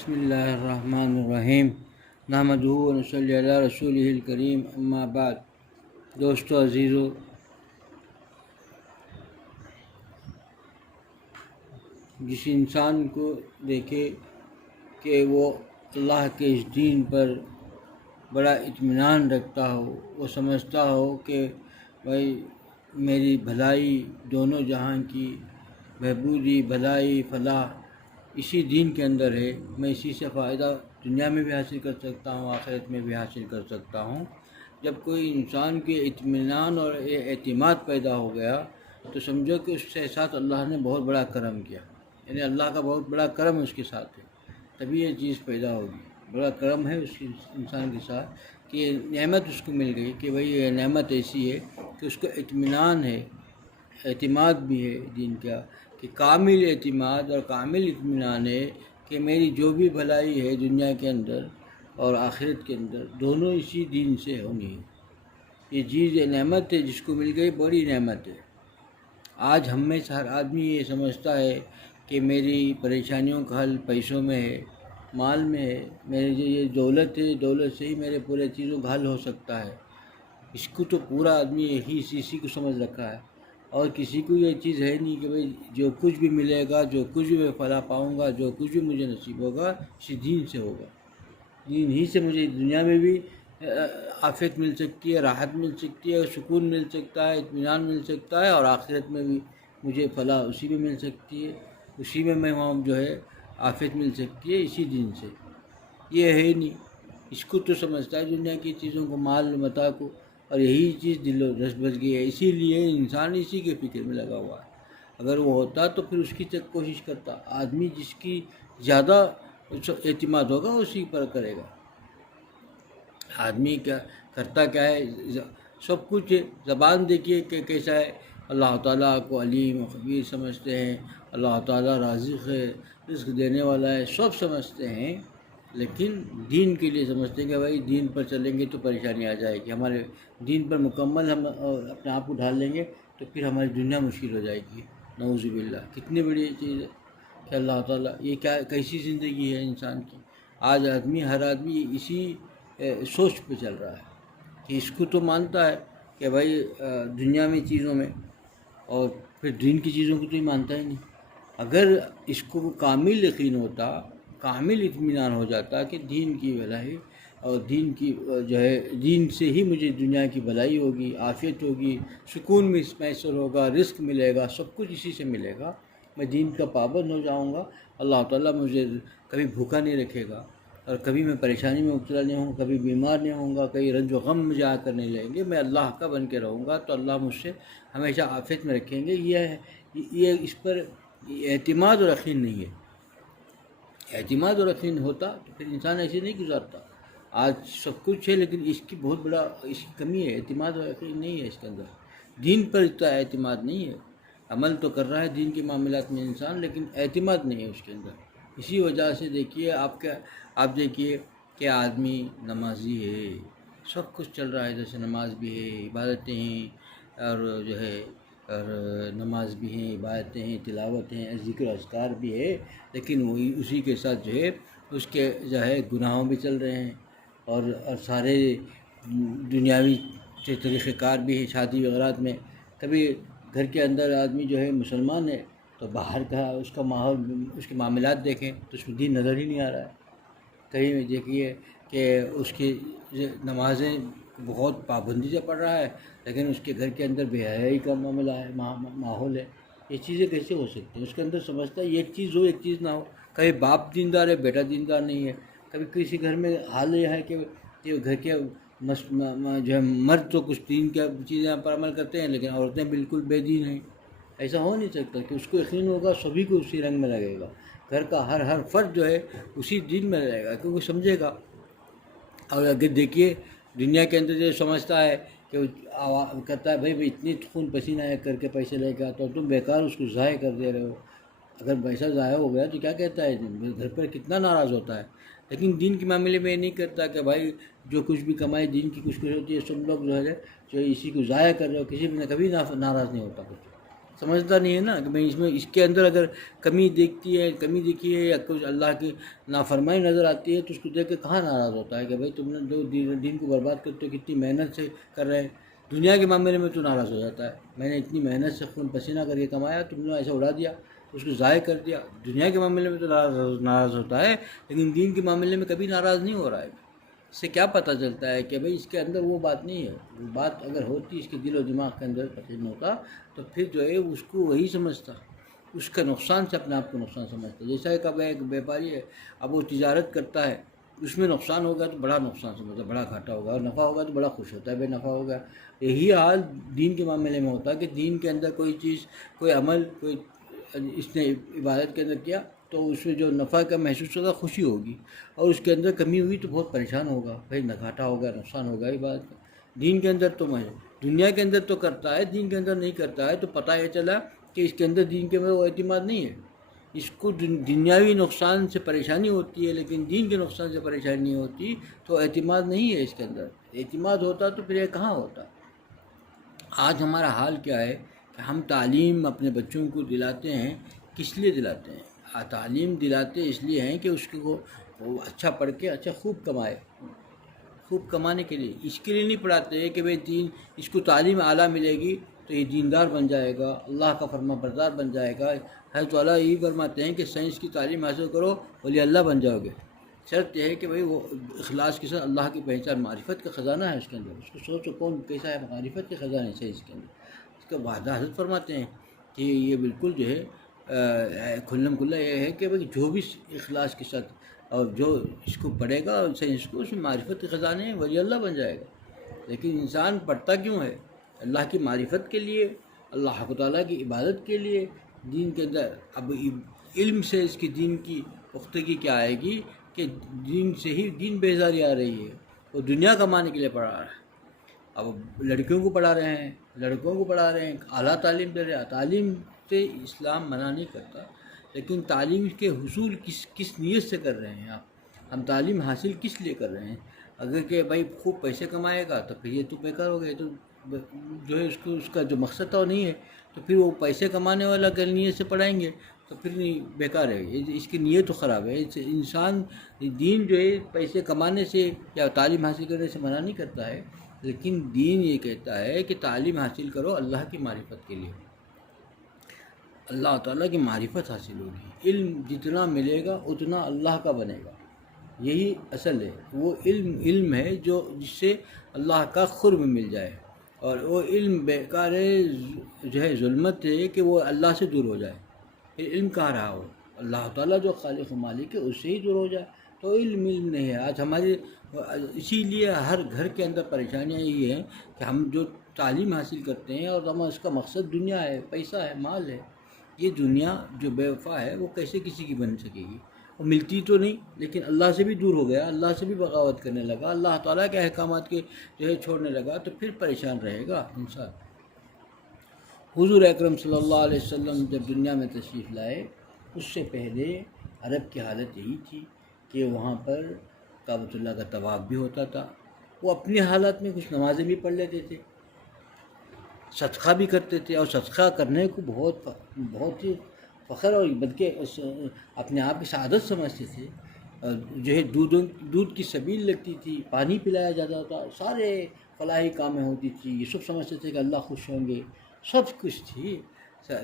بسم اللہ الرحمن الرحیم نحمدہ و نصلی علی رسولہ الکریم اما بعد۔ دوستو عزیزو، جس انسان کو دیکھے کہ وہ اللہ کے اس دین پر بڑا اطمینان رکھتا ہو، وہ سمجھتا ہو کہ بھائی میری بھلائی دونوں جہاں کی بہبودی، بھلائی، فلاح اسی دین کے اندر ہے، میں اسی سے فائدہ دنیا میں بھی حاصل کر سکتا ہوں، آخرت میں بھی حاصل کر سکتا ہوں۔ جب کوئی انسان کے اطمینان اور اعتماد پیدا ہو گیا تو سمجھو کہ اس کے ساتھ اللہ نے بہت بڑا کرم کیا، یعنی اللہ کا بہت بڑا کرم اس کے ساتھ ہے، تبھی یہ چیز پیدا ہوگی۔ بڑا کرم ہے اس انسان کے ساتھ کہ یہ نعمت اس کو مل گئی کہ بھئی یہ نعمت ایسی ہے کہ اس کو اطمینان ہے، اعتماد بھی ہے دین کا، کہ کامل اعتماد اور کامل اطمینان ہے کہ میری جو بھی بھلائی ہے دنیا کے اندر اور آخرت کے اندر دونوں اسی دین سے ہونی ہے۔ یہ چیز، یہ نعمت ہے جس کو مل گئی، بڑی نعمت ہے۔ آج ہم میں سے ہر آدمی یہ سمجھتا ہے کہ میری پریشانیوں کا حل پیسوں میں ہے، مال میں ہے، میری جو یہ دولت ہے، دولت سے ہی میرے پورے چیزوں کا حل ہو سکتا ہے۔ اس کو تو پورا آدمی اسی کو سمجھ رکھا ہے، اور کسی کو یہ چیز ہے نہیں کہ بھئی جو کچھ بھی ملے گا، جو کچھ بھی میں فلاح پاؤں گا، جو کچھ بھی مجھے نصیب ہوگا اسی دین سے ہوگا۔ دین ہی سے مجھے دنیا میں بھی عافیت مل سکتی ہے، راحت مل سکتی ہے، سکون مل سکتا ہے، اطمینان مل سکتا ہے، اور آخرت میں بھی مجھے فلاح اسی میں مل سکتی ہے، اسی میں وہاں جو ہے عافیت مل سکتی ہے، اسی دین سے۔ یہ ہے نہیں، اس کو تو سمجھتا ہے دنیا کی چیزوں کو، مال متاع کو، اور یہی چیز دل و رس بس گئی ہے، اسی لیے انسان اسی کے فکر میں لگا ہوا ہے۔ اگر وہ ہوتا تو پھر اس کی تک کوشش کرتا۔ آدمی جس کی زیادہ اعتماد ہوگا اسی پر کرے گا۔ آدمی کیا کرتا، کیا ہے، سب کچھ ہے۔ زبان دیکھیے کہ کیسا ہے، اللہ تعالیٰ کو علیم و خبیر سمجھتے ہیں، اللہ تعالیٰ رازق ہے، رزق دینے والا ہے، سب سمجھتے ہیں، لیکن دین کے لیے سمجھتے ہیں کہ بھائی دین پر چلیں گے تو پریشانی آ جائے گی، ہمارے دین پر مکمل ہم اپنے آپ کو ڈھال لیں گے تو پھر ہماری دنیا مشکل ہو جائے گی۔ نعوذ باللہ، کتنی بڑی چیز ہے کہ اللہ تعالیٰ، یہ کیا کیسی زندگی ہے انسان کی۔ آج ہر آدمی اسی سوچ پہ چل رہا ہے کہ اس کو تو مانتا ہے کہ بھائی دنیا میں چیزوں میں، اور پھر دین کی چیزوں کو تو ہی مانتا ہی نہیں۔ اگر اس کو کامل یقین ہوتا، کامل اطمینان ہو جاتا کہ دین کی بھلائی اور دین کی جو ہے، دین سے ہی مجھے دنیا کی بھلائی ہوگی، عافیت ہوگی، سکون میں میسر ہوگا، رزق ملے گا، سب کچھ اسی سے ملے گا، میں دین کا پابند ہو جاؤں گا، اللہ تعالیٰ مجھے کبھی بھوکا نہیں رکھے گا، اور کبھی میں پریشانی میں مبتلا نہیں ہوں، کبھی بیمار نہیں ہوں گا، کبھی رنج و غم مجھے آ کر نہیں لیں گے، میں اللہ کا بن کے رہوں گا تو اللہ مجھ سے ہمیشہ عافیت میں رکھیں گے۔ یہ اس پر اعتماد اور یقین نہیں ہے۔ اعتماد اور یقین ہوتا تو پھر انسان ایسے نہیں گزارتا۔ آج سب کچھ ہے لیکن اس کی بہت بڑا اس کی کمی ہے، اعتماد اور یقین نہیں ہے اس کے اندر، دین پر اتنا اعتماد نہیں ہے۔ عمل تو کر رہا ہے دین کے معاملات میں انسان، لیکن اعتماد نہیں ہے اس کے اندر۔ اسی وجہ سے دیکھیے آپ دیکھیے کہ آدمی نمازی ہے، سب کچھ چل رہا ہے، جیسے نماز بھی ہے، عبادتیں ہیں، اور جو ہے اور نماز بھی ہیں، عبادتیں ہیں، تلاوت ہیں، ذکر و اذکار بھی ہے، لیکن وہی اسی کے ساتھ جو ہے اس کے جو ہے گناہوں بھی چل رہے ہیں، اور سارے دنیاوی طریقۂ کار بھی ہے، شادی وغیرہ میں۔ کبھی گھر کے اندر آدمی جو ہے مسلمان ہے تو باہر کا اس کا ماحول، اس کے معاملات دیکھیں تو اس میں دین نظر ہی نہیں آ رہا ہے۔ کہیں بھی دیکھیے کہ اس کی نمازیں بہت پابندی سے پڑھ رہا ہے، لیکن اس کے گھر کے اندر بے حیائی کا معاملہ ہے، ماحول ہے۔ یہ چیزیں کیسے ہو سکتی ہیں؟ اس کے اندر سمجھتا ہے ایک چیز ہو، ایک چیز نہ ہو۔ کبھی باپ دیندار ہے، بیٹا دیندار نہیں ہے۔ کبھی کسی گھر میں حال یہ ہے کہ گھر کے جو ہے مرد تو کچھ دین کا چیزیں پر عمل کرتے ہیں، لیکن عورتیں بالکل بے دین ہیں۔ ایسا ہو نہیں سکتا کہ اس کو یقین ہوگا سبھی کو اسی رنگ میں لگے گا، گھر کا ہر فرد جو ہے اسی دین میں رہے گا، کیونکہ سمجھے گا۔ اور اگر دیکھیے دنیا کے اندر جو سمجھتا ہے کہ کہتا ہے بھائی اتنی خون پسینہ کر کے پیسے لے کے آتا ہو، تم بیکار اس کو ضائع کر دے رہے ہو۔ اگر پیسہ ضائع ہو گیا تو کیا کہتا ہے، گھر پر کتنا ناراض ہوتا ہے۔ لیکن دین کے معاملے میں یہ نہیں کرتا کہ بھائی جو کچھ بھی کمائی دین کی کچھ ہوتی ہے، سب لوگ جو ہے جو اسی کو ضائع کر رہے ہو، کسی بھی کبھی ناراض نہیں ہوتا کچھ۔ سمجھتا نہیں ہے نا کہ بھائی اس کے اندر اگر کمی دیکھی ہے یا کچھ اللہ کی نافرمانی نظر آتی ہے تو اس کو دیکھ کے کہاں ناراض ہوتا ہے کہ بھائی تم نے جو دین کو برباد کرتے ہو کتنی محنت سے کر رہے ہیں. دنیا کے معاملے میں تو ناراض ہو جاتا ہے, میں نے اتنی محنت سے خون پسینہ کر کے کمایا, تم نے ایسے اڑا دیا, اس کو ضائع کر دیا. دنیا کے معاملے میں تو ناراض ہوتا ہے, لیکن دین کے معاملے میں کبھی ناراض نہیں ہو رہا ہے. اس سے کیا پتہ چلتا ہے کہ بھئی اس کے اندر وہ بات نہیں ہے. وہ بات اگر ہوتی اس کے دل و دماغ کے اندر تقسیم ہوتا تو پھر جو ہے اس کو وہی سمجھتا, اس کا نقصان سے اپنے آپ کو نقصان سمجھتا. جیسا کہ ایک بیپاری ہے, اب وہ تجارت کرتا ہے, اس میں نقصان ہوگا تو بڑا نقصان سمجھتا, بڑا گھاٹا ہوگا, اور نفع ہوگا تو بڑا خوش ہوتا ہے, بے نفع ہوگا. یہی حال دین کے معاملے میں ہوتا ہے کہ دین کے اندر کوئی چیز, کوئی عمل, کوئی اس نے عبادت کے اندر کیا تو اس میں جو نفع کا محسوس ہوگا خوشی ہوگی, اور اس کے اندر کمی ہوئی تو بہت پریشان ہوگا, بھائی گھاٹا ہوگا, نقصان ہوگا. عبادت کا دین کے اندر تو دنیا کے اندر تو کرتا ہے, دین کے اندر نہیں کرتا ہے, تو پتہ یہ چلا کہ اس کے اندر دین کے اندر وہ اعتماد نہیں ہے. اس کو دنیاوی نقصان سے پریشانی ہوتی ہے لیکن دین کے نقصان سے پریشانی نہیں ہوتی, تو اعتماد نہیں ہے اس کے اندر. اعتماد ہوتا تو پھر یہ کہاں ہوتا. آج ہمارا حال کیا ہے کہ ہم تعلیم اپنے بچوں کو دلاتے ہیں, کس لیے دلاتے ہیں؟ تعلیم دلاتے اس لیے ہیں کہ اس کو وہ اچھا پڑھ کے اچھا خوب کمائے, خوب کمانے کے لیے. اس کے لیے نہیں پڑھاتے کہ بھئی دین, اس کو تعلیم اعلیٰ ملے گی تو یہ دیندار بن جائے گا, اللہ کا فرما بردار بن جائے گا. حضرت والا یہی فرماتے ہیں کہ سائنس کی تعلیم حاصل کرو ولی اللہ بن جاؤ گے. شرط یہ ہے کہ بھئی وہ اخلاص کے ساتھ اللہ کی پہچان, معرفت کا خزانہ ہے اس کے اندر. اس کو سوچو کون کیسا ہے, معرفت کے خزانے سے اس کے اندر. اس کا وعدہ حضرت فرماتے ہیں کہ یہ بالکل جو ہے کھلم کھلا یہ ہے کہ بھئی جو بھی اخلاص کے ساتھ اور جو اس کو پڑھے گا اس کو اس میں معرفت کے خزانے ہیں, ولی اللہ بن جائے گا. لیکن انسان پڑھتا کیوں ہے؟ اللہ کی معرفت کے لیے, اللہ تعالیٰ کی عبادت کے لیے. دین کے اندر اب علم سے اس کی دین کی پختگی کیا آئے گی کہ دین سے ہی دین بیزاری آ رہی ہے. وہ دنیا کمانے کے لیے پڑھا رہا ہے. اب لڑکیوں کو پڑھا رہے ہیں, لڑکوں کو پڑھا رہے ہیں, اعلیٰ تعلیم دے رہے ہیں. تعلیم سے اسلام منع نہیں کرتا, لیکن تعلیم کے حصول کس نیت سے کر رہے ہیں آپ؟ ہم تعلیم حاصل کس لیے کر رہے ہیں؟ اگر کہ بھائی خوب پیسے کمائے گا تو پھر یہ تو بیکار ہو گئے, تو جو ہے اس کا جو مقصد تھا وہ نہیں ہے, تو پھر وہ پیسے کمانے والا اگر نیت سے پڑھائیں گے تو پھر نہیں, بیکار ہے. اس کی نیت تو خراب ہے. انسان دین جو ہے پیسے کمانے سے یا تعلیم حاصل کرنے سے منع نہیں کرتا ہے, لیکن دین یہ کہتا ہے کہ تعلیم حاصل کرو اللہ کی معرفت کے لیے, اللہ تعالیٰ کی معرفت حاصل ہوگی. علم جتنا ملے گا اتنا اللہ کا بنے گا, یہی اصل ہے. وہ علم ہے جس سے اللہ کا قرب مل جائے, اور وہ علم بیکار ہے, جو ہے ظلمت ہے کہ وہ اللہ سے دور ہو جائے. علم کہاں رہا ہو, اللہ تعالیٰ جو خالق و مالک ہے اس سے ہی دور ہو جائے, تو علم نہیں ہے. آج ہمارے اسی لیے ہر گھر کے اندر پریشانیاں یہ ہیں کہ ہم جو تعلیم حاصل کرتے ہیں اور ہم اس کا مقصد دنیا ہے, پیسہ ہے, مال ہے. یہ دنیا جو بے وفا ہے وہ کیسے کسی کی بن سکے گی؟ وہ ملتی تو نہیں, لیکن اللہ سے بھی دور ہو گیا, اللہ سے بھی بغاوت کرنے لگا, اللہ تعالیٰ کے احکامات کے جو ہے چھوڑنے لگا, تو پھر پریشان رہے گا انسان. حضور اکرم صلی اللہ علیہ وسلم جب دنیا میں تشریف لائے, اس سے پہلے عرب کی حالت یہی تھی کہ وہاں پر کعبۃ اللہ کا طواف بھی ہوتا تھا. وہ اپنی حالات میں کچھ نمازیں بھی پڑھ لیتے تھے, صدقہ بھی کرتے تھے, اور صدقہ کرنے کو بہت ہی فخر اور بلکہ اپنے آپ کی سعادت سمجھتے تھے. جو ہے دودھ کی سبیل لگتی تھی, پانی پلایا جاتا تھا, سارے فلاحی کامیں ہوتی تھی. یہ سب سمجھتے تھے کہ اللہ خوش ہوں گے, سب کچھ تھی.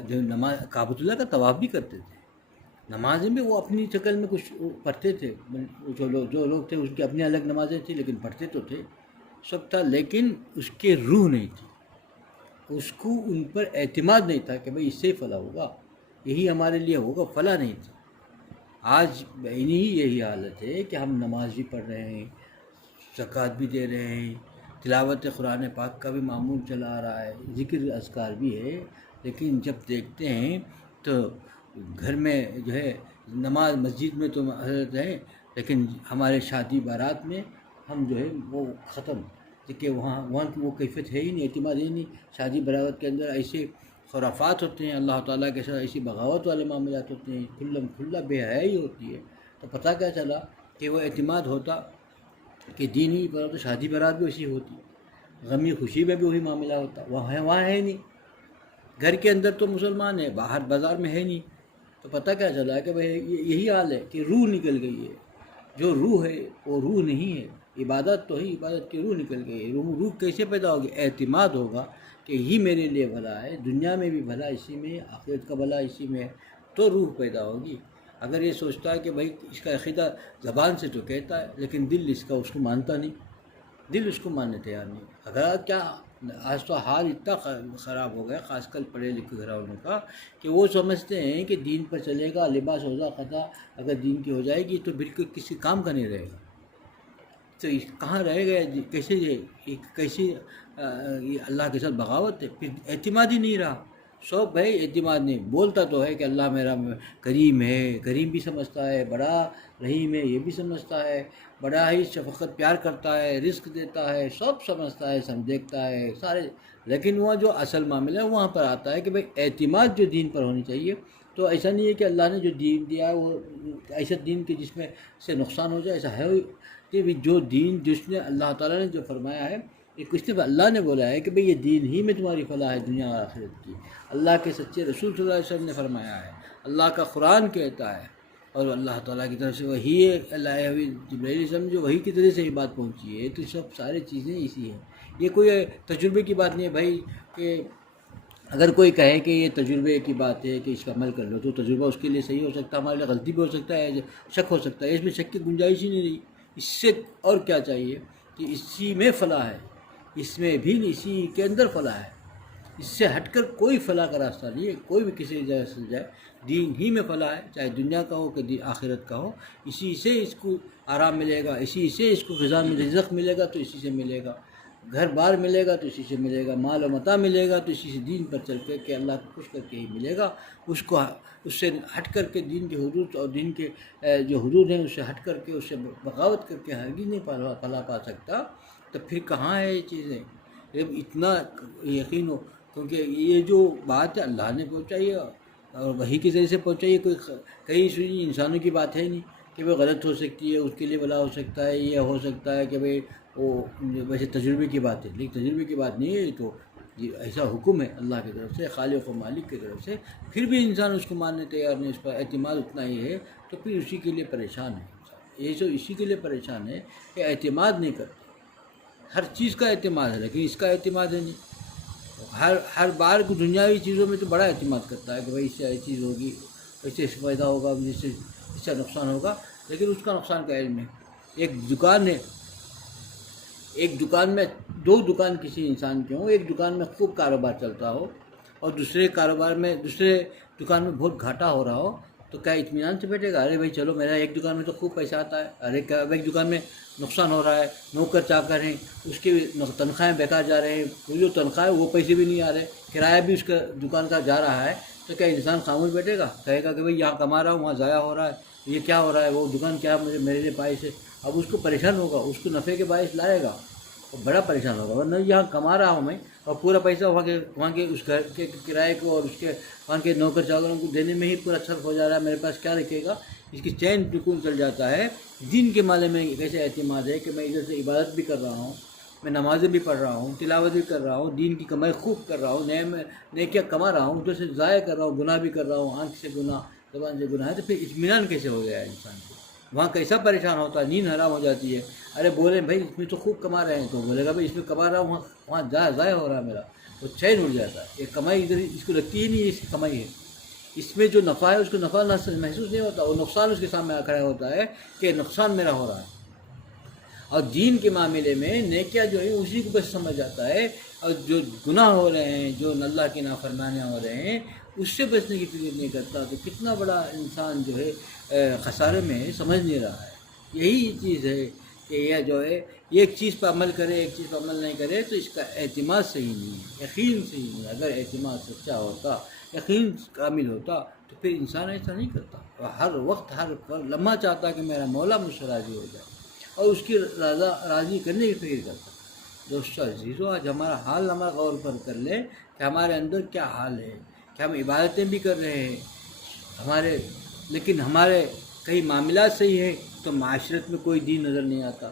جو نماز کعبۃ اللہ کا طواف بھی کرتے تھے, نمازیں بھی وہ اپنی شکل میں کچھ پڑھتے تھے. جو لوگ تھے اس کی اپنی الگ نمازیں تھیں, لیکن پڑھتے تو تھے, سب تھا, لیکن اس کے روح نہیں تھی. اس کو ان پر اعتماد نہیں تھا کہ بھئی اس سے فلاح ہوگا, یہی ہمارے لیے ہوگا, فلاح نہیں تھا. آج یہی حالت ہے کہ ہم نماز بھی پڑھ رہے ہیں, زکوٰۃ بھی دے رہے ہیں, تلاوت قرآن پاک کا بھی معمول چلا آ رہا ہے, ذکر اذکار بھی ہے, لیکن جب دیکھتے ہیں تو گھر میں جو ہے نماز مسجد میں تو حضرت ہے, لیکن ہمارے شادی بارات میں ہم جو ہے وہ ختم, کہ وہاں کی وہ کیفیت ہے ہی نہیں, اعتماد ہی نہیں. شادی بارات کے اندر ایسے خرافات ہوتے ہیں, اللہ تعالیٰ کے ساتھ ایسی بغاوت والے معاملات ہوتے ہیں, کھلا بے حیائی ہوتی ہے. تو پتہ کیا چلا کہ وہ اعتماد ہوتا کہ دین ہی پر, تو شادی بارات بھی ویسی ہوتی, غمی خوشی میں بھی وہی معاملہ ہوتا. وہاں ہے نہیں. گھر کے اندر تو مسلمان ہے، باہر بازار میں ہے نہیں، تو پتہ کیا چلا ہے کہ بھائی یہی حال ہے کہ روح نکل گئی ہے، جو روح ہے وہ روح نہیں ہے، عبادت تو ہی، عبادت کی روح نکل گئی ہے۔ روح کیسے پیدا ہوگی؟ اعتماد ہوگا کہ یہی میرے لیے بھلا ہے، دنیا میں بھی بھلا اسی میں، آخرت کا بھلا اسی میں ہے، تو روح پیدا ہوگی۔ اگر یہ سوچتا ہے کہ بھائی اس کا عقیدہ زبان سے تو کہتا ہے لیکن دل اس کا اس کو مانتا نہیں، دل اس کو ماننے تیار نہیں۔ اگر کیا آج تو حال اتنا خراب ہو گیا، خاص کر پڑھے لکھے گھر والوں کا، کہ وہ سمجھتے ہیں کہ دین پر چلے گا، لباس اوضاع خطا اگر دین کی ہو جائے گی تو بالکل کسی کام کا نہیں رہے گا، تو کہاں رہے گا؟ کیسے یہ اللہ کے ساتھ بغاوت ہے، پھر اعتماد ہی نہیں رہا۔ سب بھائی اعتماد نہیں، بولتا تو ہے کہ اللہ میرا کریم ہے، کریم بھی سمجھتا ہے، بڑا رحیم ہے یہ بھی سمجھتا ہے، بڑا ہی شفقت پیار کرتا ہے، رزق دیتا ہے، سب سمجھتا ہے، سب دیکھتا ہے سارے، لیکن وہ جو اصل معاملہ ہے وہاں پر آتا ہے کہ بھائی اعتماد جو دین پر ہونی چاہیے۔ تو ایسا نہیں ہے کہ اللہ نے جو دین دیا ہے وہ ایسا دین کے جس میں سے نقصان ہو جائے، ایسا ہے کہ جو دین جس نے اللہ تعالیٰ نے جو فرمایا ہے، ایک کچھ نے اللہ نے بولا ہے کہ بھئی یہ دین ہی میں تمہاری فلاح ہے دنیا اور آخرت کی، اللہ کے سچے رسول صلی اللہ علیہ وسلم نے فرمایا ہے، اللہ کا قرآن کہتا ہے، اور اللہ تعالیٰ کی طرف سے وہی اللہ ہوئی جبرائیل علیہ السلام جو وہی کی طرح سے یہ بات پہنچی ہے، تو سب سارے چیزیں اسی ہیں۔ یہ کوئی تجربے کی بات نہیں ہے بھائی، کہ اگر کوئی کہے کہ یہ تجربے کی بات ہے کہ اس کا عمل کر لو، تو تجربہ اس کے لیے صحیح ہو سکتا ہے، ہمارے لیے غلطی بھی ہو سکتا ہے، شک ہو سکتا ہے، اس میں شک کی گنجائش ہی نہیں رہی۔ اس سے اور کیا چاہیے کہ اسی میں فلاح ہے، اس میں بھی اسی کے اندر فلاح ہے، اس سے ہٹ کر کوئی فلاح کا راستہ نہیں ہے، کوئی بھی کسی جگہ سے جائے دین ہی میں فلاح ہے، چاہے دنیا کا ہو کہ آخرت کا ہو، اسی سے اس کو آرام ملے گا، اسی سے اس کو غذا میں رزق ملے گا تو اسی سے ملے گا، گھر بار ملے گا تو اسی سے ملے گا، مال و متاع ملے گا تو اسی سے دین پر چل کے کہ اللہ کو خوش کر کے ہی ملے گا۔ اس سے ہٹ کر کے دین کے حدود اور دین کے جو حدود ہیں اس سے ہٹ کر کے اس سے بغاوت کر کے ہرگز نہیں فلاح پا سکتا۔ تو پھر کہاں ہے یہ چیزیں؟ جب اتنا یقین ہو، کیونکہ یہ جو بات ہے اللہ نے پہنچائی ہے اور وہی کے ذریعے سے پہنچائی ہے، کئی سوئی انسانوں کی بات ہے نہیں کہ وہ غلط ہو سکتی ہے، اس کے لیے بھلا ہو سکتا ہے، یہ ہو سکتا ہے کہ بھئی وہ ویسے تجربے کی بات ہے، لیکن تجربے کی بات نہیں ہے، یہ تو یہ ایسا حکم ہے اللہ کی طرف سے، خالق و مالک کی طرف سے، پھر بھی انسان اس کو ماننے تیار نہیں، اس پر اعتماد اتنا ہی ہے، تو پھر اسی کے لیے پریشان ہے انسان، یہ جو اسی کے لیے پریشان ہے کہ اعتماد نہیں کرتے، ہر چیز کا اعتماد ہے لیکن اس کا اعتماد ہے نہیں۔ ہر بار کو دنیاوی چیزوں میں تو بڑا اعتماد کرتا ہے کہ بھائی اس سے یہ چیز ہوگی، اس سے فائدہ ہوگا، اس سے نقصان ہوگا، لیکن اس کا نقصان کا علم ہے۔ ایک دکان میں دو دکان کسی انسان کے ہوں، ایک دکان میں خوب کاروبار چلتا ہو اور دوسرے دکان میں بہت گھاٹا ہو رہا ہو، تو کیا اطمینان سے بیٹھے گا؟ ارے بھائی چلو میرا ایک دکان میں تو خوب پیسہ آتا ہے، ارے ایک دکان میں نقصان ہو رہا ہے، نوکر چاکر ہیں اس کی تنخواہیں بیکار جا رہے ہیں، وہ جو تنخواہ ہے وہ پیسے بھی نہیں آ رہے، کرایہ بھی اس کا دکان کا جا رہا ہے، تو کیا انسان خاموش بیٹھے گا؟ کہے گا کہ بھائی یہاں کما رہا ہوں وہاں ضائع ہو رہا ہے، یہ کیا ہو رہا ہے، وہ دکان کیا میرے لیے باعث ہے؟ اب اس کو پریشان ہوگا، اس کو نفع کے باعث لائے گا، وہ بڑا پریشان ہوگا، ورنہ یہاں کما رہا ہوں میں اور پورا پیسہ وہاں کے اس گھر کے کرائے کو اور اس کے وہاں کے نوکر چاکروں کو دینے میں ہی پورا صرف ہو جا رہا ہے، میرے پاس کیا رکھے گا؟ اس کی چین سکون چل جاتا ہے۔ دین کے مالے میں کیسے اعتماد ہے کہ میں ادھر سے عبادت بھی کر رہا ہوں، میں نمازیں بھی پڑھ رہا ہوں، تلاوت بھی کر رہا ہوں، دین کی کمائی خوب کر رہا ہوں، نیکیاں کما رہا ہوں، ادھر سے ضائع کر رہا ہوں، گناہ بھی کر رہا ہوں، آنکھ سے گناہ، زبان سے گناہ ہے، تو پھر اطمینان کیسے ہو گیا ہے انسان کو؟ وہاں کیسا پریشان ہوتا ہے، نیند حرام ہو جاتی ہے۔ ارے بولے بھائی اس میں تو خوب کما رہے ہیں، تو بولے گا بھائی اس میں کما رہا ہوں وہاں ضائع ہو رہا ہے میرا، وہ چین اڑ جاتا ہے۔ یہ کمائی ادھر اس کو لگتی ہی نہیں ہے اس کی کمائی ہے، اس میں جو نفع ہے اس کو نفع محسوس نہیں ہوتا، وہ نقصان اس کے سامنے آ کھڑا ہوتا ہے کہ نقصان میرا ہو رہا ہے۔ اور دین کے معاملے میں نیکیاں جو ہیں اسی کو بس سمجھ جاتا ہے، اور جو گناہ ہو رہے ہیں، جو اللہ کی نافرمانیاں ہو رہے ہیں اس سے بچنے کی فکر نہیں کرتا، تو کتنا بڑا انسان جو ہے خسارے میں ہے، سمجھ نہیں رہا ہے۔ یہی چیز ہے کہ یہ جو ہے ایک چیز پر عمل کرے ایک چیز پر عمل نہیں کرے تو اس کا اعتماد صحیح نہیں ہے، یقین صحیح نہیں ہے۔ اگر اعتماد سچا ہوتا، یقین کامل ہوتا، تو پھر انسان ایسا نہیں کرتا، اور ہر وقت ہر لمحہ چاہتا کہ میرا مولا مجھ سے راضی ہو جائے اور اس کی راضی کرنے کی فکر کرتا۔ دوستو عزیزو، آج ہمارا حال ہمارا غور پر کر لیں کہ ہمارے اندر کیا حال ہے، کہ ہم عبادتیں بھی کر رہے ہیں لیکن ہمارے کئی معاملات صحیح ہیں تو معاشرت میں کوئی دین نظر نہیں آتا،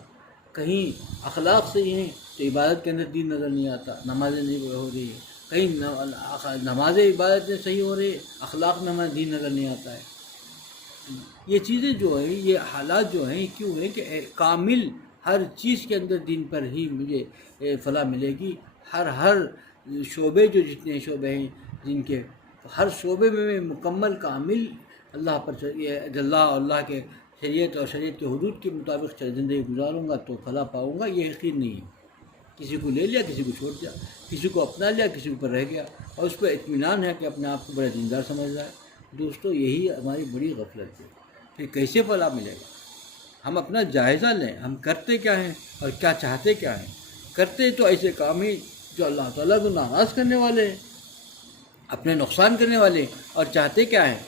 کہیں اخلاق صحیح ہیں تو عبادت کے اندر دین نظر نہیں آتا، نمازیں نہیں ہو رہی ہے، کہیں نماز عبادتیں صحیح ہو رہی، اخلاق میں ہمارا دین نظر نہیں آتا ہے۔ یہ چیزیں جو ہیں، یہ حالات جو ہیں، کیوں ہیں کہ کامل ہر چیز کے اندر دین پر ہی مجھے فلاح ملے گی۔ ہر شعبے، جو جتنے شعبے ہیں جن کے، ہر شعبے میں میں مکمل کامل اللہ پر اللہ اور اللہ کے شریعت اور شریعت کے حدود کے مطابق زندگی گزاروں گا تو فلاح پاؤں گا، یہ یقین نہیں ہے۔ کسی کو لے لیا، کسی کو چھوڑ دیا، کسی کو اپنا لیا، کسی کے اوپر رہ گیا، اور اس پہ اطمینان ہے کہ اپنے آپ کو بڑا دیندار سمجھ رہا ہے۔ دوستو، یہی ہماری بڑی غفلت ہے۔ پھر کیسے فلاح ملے گا؟ ہم اپنا جائزہ لیں، ہم کرتے کیا ہیں اور کیا چاہتے کیا ہیں۔ کرتے تو ایسے کام ہیں جو اللہ تعالیٰ کو ناراض کرنے والے ہیں، اپنے نقصان کرنے والے، اور چاہتے کیا ہیں؟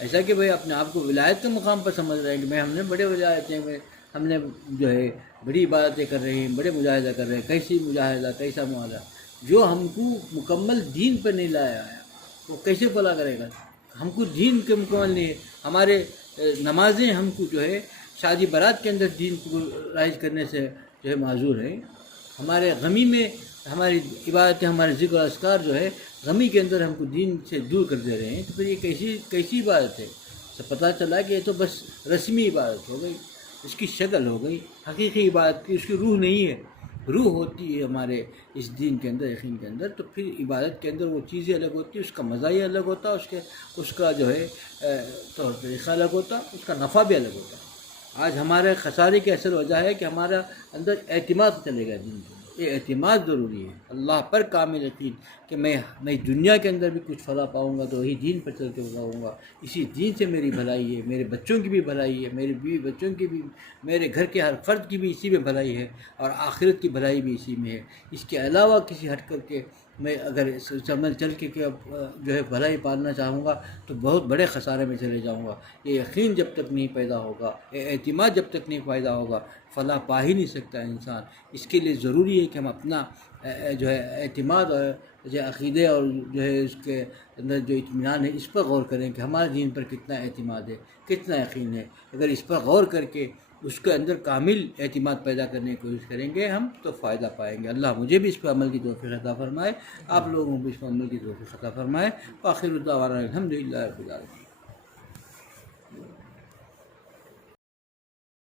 ایسا کہ بھئی اپنے آپ کو ولایت کے مقام پر سمجھ رہے ہیں کہ ہم نے بڑے ولایتیں میں، ہم نے جو ہے بڑی عبادتیں کر رہے ہیں، بڑے مجاہدہ کر رہے ہیں۔ کیسی مجاہدہ، کیسا معاہدہ؟ جو ہم کو مکمل دین پر نہیں لایا ہے وہ کیسے فلاح کرے گا؟ ہم کو دین کے مکمل نہیں ہے۔ ہمارے نمازیں ہم کو جو ہے شادی برات کے اندر دین کو رائج کرنے سے جو ہے معذور ہیں۔ ہمارے غمی میں ہماری عبادتیں، ہمارے ذکر و اذکار جو ہے غمی کے اندر ہم کو دین سے دور کر دے رہے ہیں، تو پھر یہ کیسی عبادت ہے؟ تو پتہ چلا کہ یہ تو بس رسمی عبادت ہو گئی، اس کی شکل ہو گئی، حقیقی عبادت کی اس کی روح نہیں ہے۔ روح ہوتی ہے ہمارے اس دین کے اندر، یقین کے اندر، تو پھر عبادت کے اندر وہ چیزیں الگ ہوتی ہیں، اس کا مزہ ہی الگ ہوتا ہے، اس کا جو ہے طور طریقہ الگ ہوتا، اس کا نفع بھی الگ ہوتا۔ آج ہمارے خسارے کی اصل وجہ ہے کہ ہمارا اندر اعتماد چلے گا دین کے اندر۔ یہ اعتماد ضروری ہے، اللہ پر کامل یقین کہ میں دنیا کے اندر بھی کچھ فلاح پاؤں گا تو وہی دین پر چل کے پاؤں گا، اسی دین سے میری بھلائی ہے، میرے بچوں کی بھی بھلائی ہے، میرے بیوی بچوں کی بھی، میرے گھر کے ہر فرد کی بھی اسی میں بھلائی ہے، اور آخرت کی بھلائی بھی اسی میں ہے۔ اس کے علاوہ کسی ہٹ کر کے میں اگر عمل چل کے جو ہے بھلائی پالنا چاہوں گا تو بہت بڑے خسارے میں چلے جاؤں گا۔ یہ یقین جب تک نہیں پیدا ہوگا، یہ اعتماد جب تک نہیں پیدا ہوگا، فلاح پا ہی نہیں سکتا انسان۔ اس کے لیے ضروری ہے کہ ہم اپنا جو ہے اعتماد اور جو عقیدے اور جو ہے اس کے اندر جو اطمینان ہے، اس پر غور کریں کہ ہمارے دین پر کتنا اعتماد ہے، کتنا یقین ہے۔ اگر اس پر غور کر کے اس کے اندر کامل اعتماد پیدا کرنے کی کوشش کریں گے ہم، تو فائدہ پائیں گے۔ اللہ مجھے بھی اس پر عمل کی توفیق عطا فرمائے، آپ لوگوں کو بھی اس پر عمل کی توفیق عطا فرمائے۔ آخر دعوانا الحمدللہ رب العالمین۔